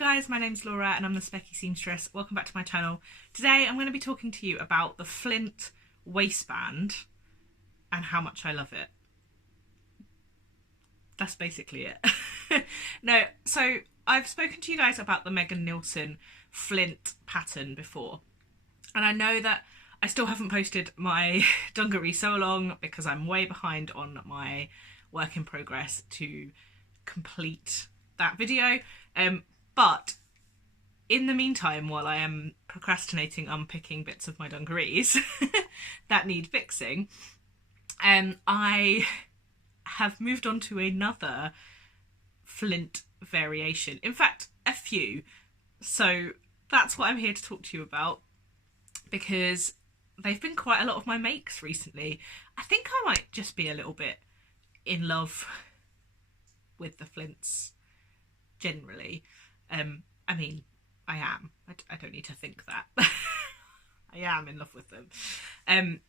guys, my name's Laura and I'm the Specky Seamstress. Welcome back to my channel. Today I'm going to be talking to you about the Flint waistband and how much I love it. That's basically it. No, so I've spoken to you guys about the Megan Nielsen Flint pattern before, and I know that I still haven't posted my dungaree sew along because I'm way behind on my work in progress to complete that video. But in the meantime, while I am procrastinating unpicking bits of my dungarees that need fixing, I have moved on to another Flint variation. In fact, a few. So that's what I'm here to talk to you about, because they've been quite a lot of my makes recently. I think I might just be a little bit in love with the Flints generally. I mean, I am. I don't need to think that. I am in love with them. And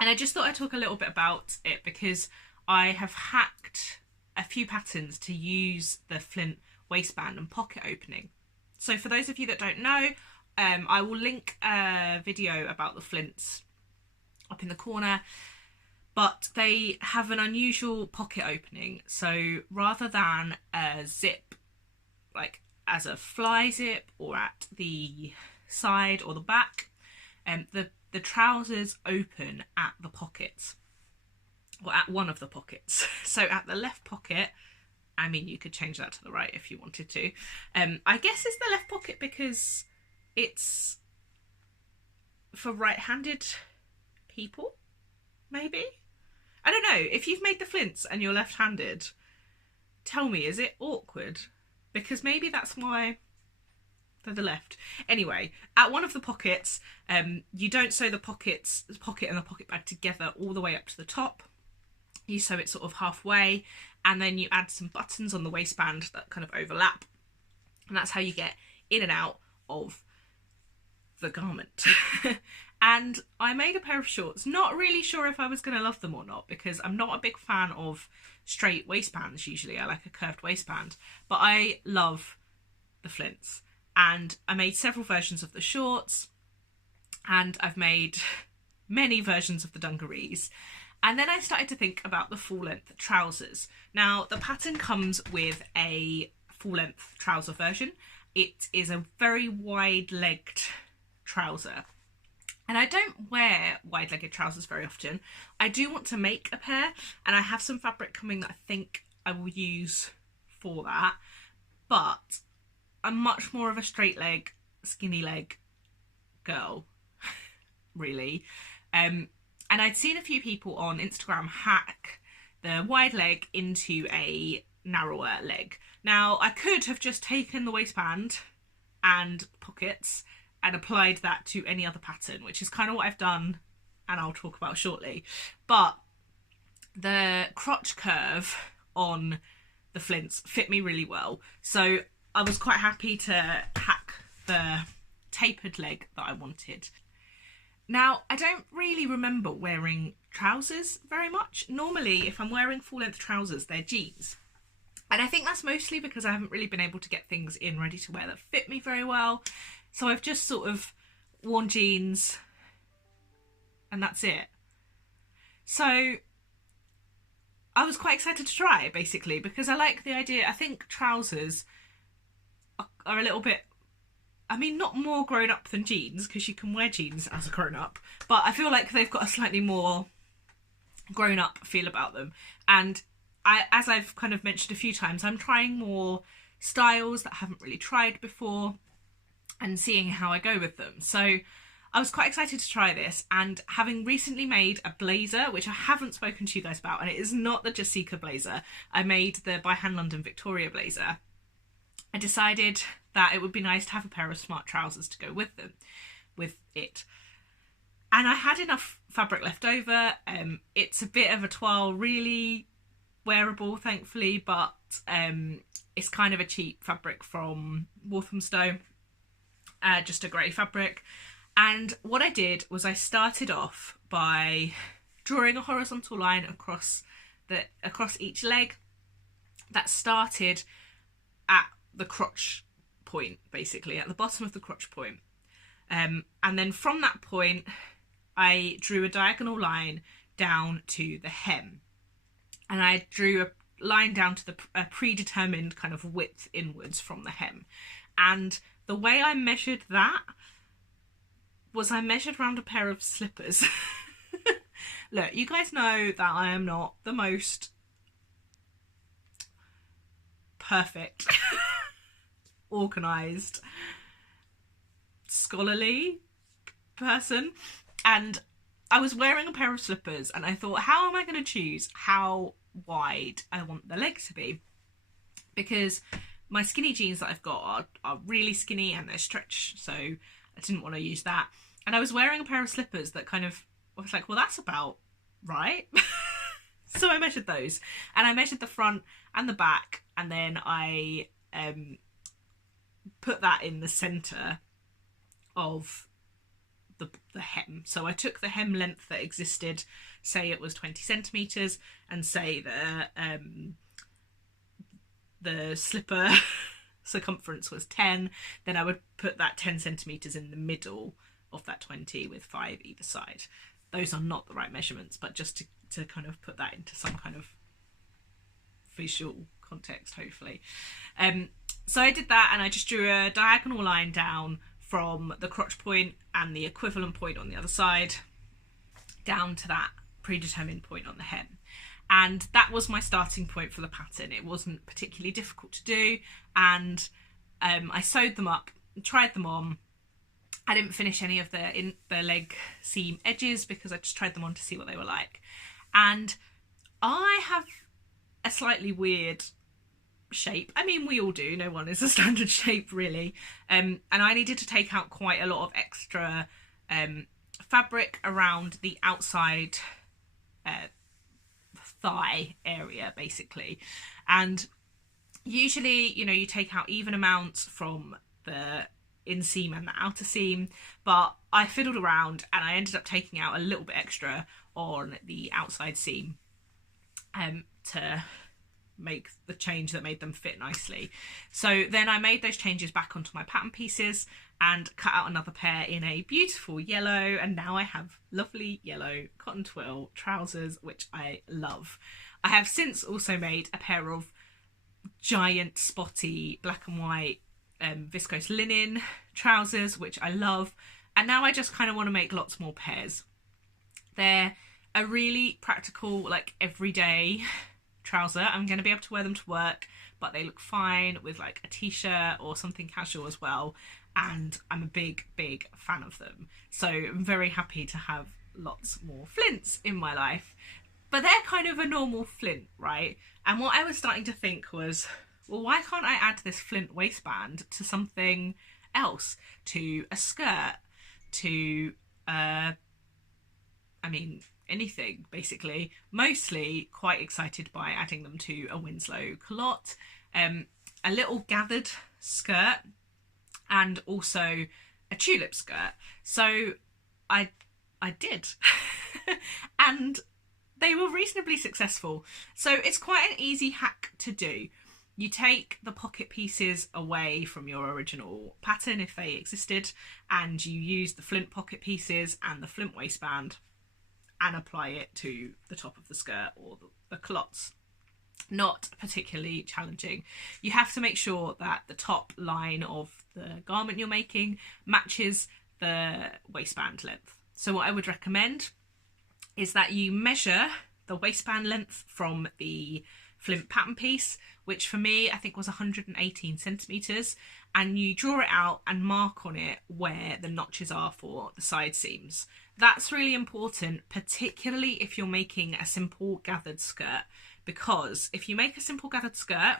I just thought I'd talk a little bit about it because I have hacked a few patterns to use the Flint waistband and pocket opening. So for those of you that don't know, I will link a video about the Flints up in the corner, but they have an unusual pocket opening. So rather than a zip, like as a fly zip or at the side or the back, the trousers open at the pockets, or at one of the pockets. So at the left pocket, I mean, you could change that to the right if you wanted to. I guess it's the left pocket because it's for right-handed people, maybe? I don't know. If you've made the Flints and you're left-handed, tell me, is it awkward? Because maybe that's why they're the left. Anyway, at one of the pockets, you don't sew the pocket and the pocket bag together all the way up to the top. You sew it sort of halfway, and then you add some buttons on the waistband that kind of overlap. And that's how you get in and out of the garment. And I made a pair of shorts, not really sure if I was going to love them or not, because I'm not a big fan of straight waistbands usually. I like a curved waistband, but I love the Flints. And I made several versions of the shorts, and I've made many versions of the dungarees. And then I started to think about the full-length trousers. Now, the pattern comes with a full-length trouser version. It is a very wide-legged trouser. And I don't wear wide-legged trousers very often. I do want to make a pair, and I have some fabric coming that I think I will use for that. But I'm much more of a straight leg, skinny leg girl, really. And I'd seen a few people on Instagram hack the wide leg into a narrower leg. Now, I could have just taken the waistband and pockets and applied that to any other pattern, which is kind of what I've done and I'll talk about shortly. But the crotch curve on the Flints fit me really well. So I was quite happy to hack the tapered leg that I wanted. Now, I don't really remember wearing trousers very much. Normally, if I'm wearing full-length trousers, they're jeans. And I think that's mostly because I haven't really been able to get things in ready to wear that fit me very well. So I've just sort of worn jeans and that's it. So I was quite excited to try it, basically, because I like the idea. I think trousers are a little bit, I mean, not more grown up than jeans, because you can wear jeans as a grown up, but I feel like they've got a slightly more grown up feel about them. And as I've kind of mentioned a few times, I'm trying more styles that I haven't really tried before and seeing how I go with them. So I was quite excited to try this, and having recently made a blazer, which I haven't spoken to you guys about, and it is not the Jessica blazer. I made the By Hand London Victoria blazer. I decided that it would be nice to have a pair of smart trousers to go with it. And I had enough fabric left over. It's a bit of a toile, really wearable, thankfully, but it's kind of a cheap fabric from Walthamstow, just a grey fabric. And what I did was I started off by drawing a horizontal line across each leg that started at the crotch point, basically, at the bottom of the crotch point. And then from that point, I drew a diagonal line down to the hem. And I drew a line down to a predetermined kind of width inwards from the hem. And the way I measured that was I measured around a pair of slippers. Look, you guys know that I am not the most perfect, organised, scholarly person, and I was wearing a pair of slippers and I thought, how am I going to choose how wide I want the leg to be? Because my skinny jeans that I've got are really skinny and they're stretched, so I didn't want to use that. And I was wearing a pair of slippers that kind of, I was like, well, that's about right. So I measured those, and I measured the front and the back, and then I put that in the centre of the hem. So I took the hem length that existed, say it was 20 centimetres, and say the slipper circumference was 10, then I would put that 10 centimetres in the middle of that 20 with 5 either side. Those are not the right measurements, but just to kind of put that into some kind of visual context, hopefully. So I did that, and I just drew a diagonal line down from the crotch point and the equivalent point on the other side down to that predetermined point on the hem. And that was my starting point for the pattern. It wasn't particularly difficult to do, and I sewed them up, tried them on. I didn't finish any of the leg seam edges because I just tried them on to see what they were like. And I have a slightly weird shape. I mean, we all do. No one is a standard shape, really. And I needed to take out quite a lot of extra fabric around the outside thigh area, basically. And usually, you know, you take out even amounts from the inseam and the outer seam, but I fiddled around and I ended up taking out a little bit extra on the outside seam to make the change that made them fit nicely. So then I made those changes back onto my pattern pieces and cut out another pair in a beautiful yellow, and now I have lovely yellow cotton twill trousers, which I love. I have since also made a pair of giant spotty black and white viscose linen trousers, which I love, and now I just kind of want to make lots more pairs. They're a really practical, like, everyday trouser. I'm going to be able to wear them to work, but they look fine with like a t-shirt or something casual as well, and I'm a big fan of them, so I'm very happy to have lots more Flints in my life. But they're kind of a normal Flint, right? And what I was starting to think was, well, why can't I add this Flint waistband to something else? To a skirt, to, I mean, anything, basically. Mostly quite excited by adding them to a Winslow culotte, a little gathered skirt, and also a tulip skirt. So I did. And they were reasonably successful. So it's quite an easy hack to do. You take the pocket pieces away from your original pattern if they existed, and you use the Flint pocket pieces and the Flint waistband and apply it to the top of the skirt or the culottes. Not particularly challenging. You have to make sure that the top line of the garment you're making matches the waistband length. So what I would recommend is that you measure the waistband length from the Flint pattern piece, which for me I think was 118 centimetres, and you draw it out and mark on it where the notches are for the side seams. That's really important, particularly if you're making a simple gathered skirt, because if you make a simple gathered skirt,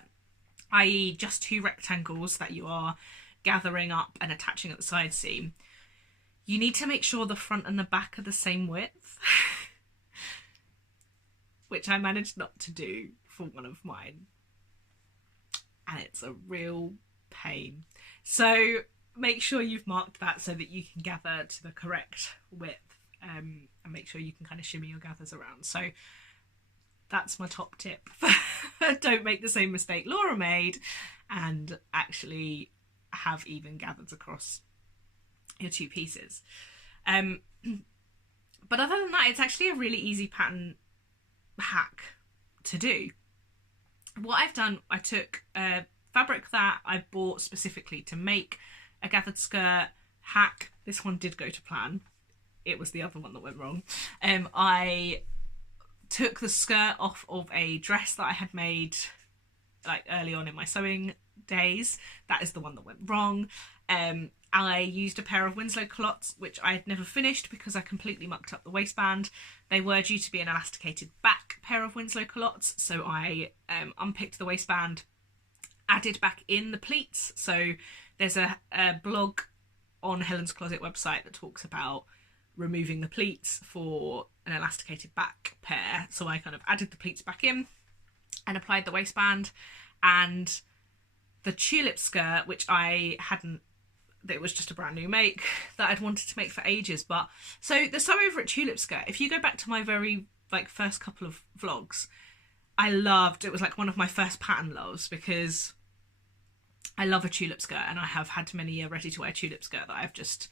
i.e. just two rectangles that you are gathering up and attaching at the side seam, you need to make sure the front and the back are the same width, which I managed not to do for one of mine, and it's a real pain. So make sure you've marked that so that you can gather to the correct width, and make sure you can kind of shimmy your gathers around. So that's my top tip. Don't make the same mistake Laura made and actually have even gathers across your two pieces. But other than that, it's actually a really easy pattern hack to do. What I've done, I took fabric that I bought specifically to make a gathered skirt hack. This one did go to plan. It was the other one that went wrong. I took the skirt off of a dress that I had made like early on in my sewing days. That is the one that went wrong. I used a pair of Winslow culottes, which I had never finished because I completely mucked up the waistband. They were due to be an elasticated back pair of Winslow culottes, so I unpicked the waistband, added back in the pleats. So there's a blog on Helen's Closet website that talks about removing the pleats for an elasticated back pair. So I kind of added the pleats back in and applied the waistband, and the tulip skirt, which I hadn't, it was just a brand new make that I'd wanted to make for ages. But so the sew over at tulip skirt, if you go back to my very like first couple of vlogs, I loved, it was like one of my first pattern loves because I love a tulip skirt, and I have had many a ready to wear tulip skirt that I've just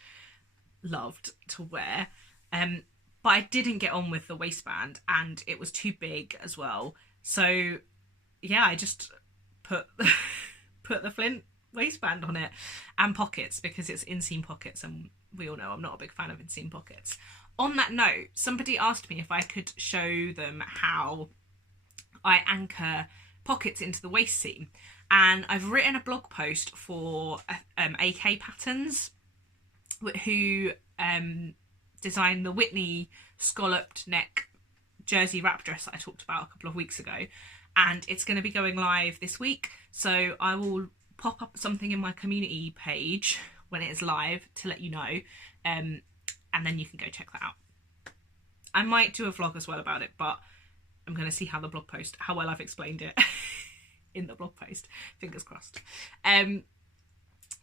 loved to wear. But I didn't get on with the waistband, and it was too big as well. So yeah, I just put the Flint waistband on it, and pockets, because it's inseam pockets, and we all know I'm not a big fan of inseam pockets. On that note, somebody asked me if I could show them how I anchor pockets into the waist seam, and I've written a blog post for AK Patterns, who designed the Whitney scalloped neck jersey wrap dress that I talked about a couple of weeks ago, and it's going to be going live this week. So I will pop up something in my community page when it is live to let you know, and then you can go check that out. I might do a vlog as well about it, but I'm going to see how well I've explained it in the blog post. Fingers crossed.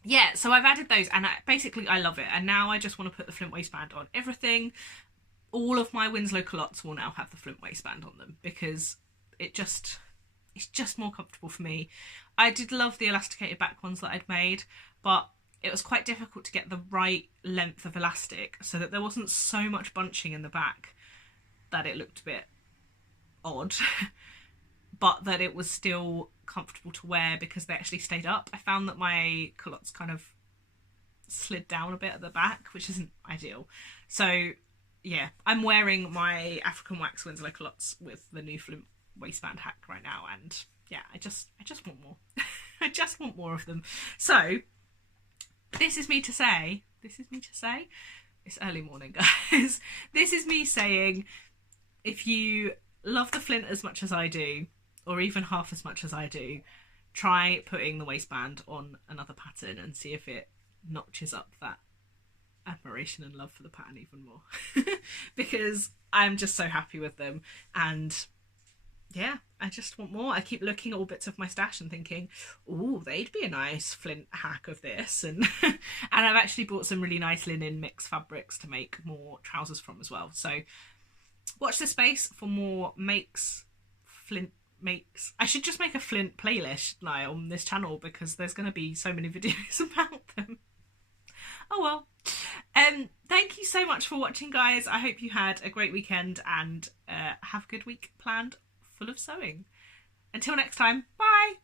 Yeah, so I've added those, and I love it. And now I just want to put the Flint waistband on everything. All of my Winslow culottes will now have the Flint waistband on them because it's just more comfortable for me. I did love the elasticated back ones that I'd made, but it was quite difficult to get the right length of elastic so that there wasn't so much bunching in the back that it looked a bit odd, but that it was still comfortable to wear because they actually stayed up. I found that my culottes kind of slid down a bit at the back, which isn't ideal. So yeah, I'm wearing my African wax Winslow culottes with the new Flint waistband hack right now, and yeah, I just want more. I just want more of them. So this is me to say, it's early morning, guys. This is me saying, if you love the Flint as much as I do, or even half as much as I do, try putting the waistband on another pattern and see if it notches up that admiration and love for the pattern even more. Because I'm just so happy with them, and yeah, I just want more. I keep looking at all bits of my stash and thinking, oh, they'd be a nice Flint hack of this. And and I've actually bought some really nice linen mixed fabrics to make more trousers from as well. So watch this space for more Flint makes. I should just make a Flint playlist now on this channel because there's going to be so many videos about them. Oh well. Thank you so much for watching, guys. I hope you had a great weekend and have a good week planned full of sewing. Until next time, bye!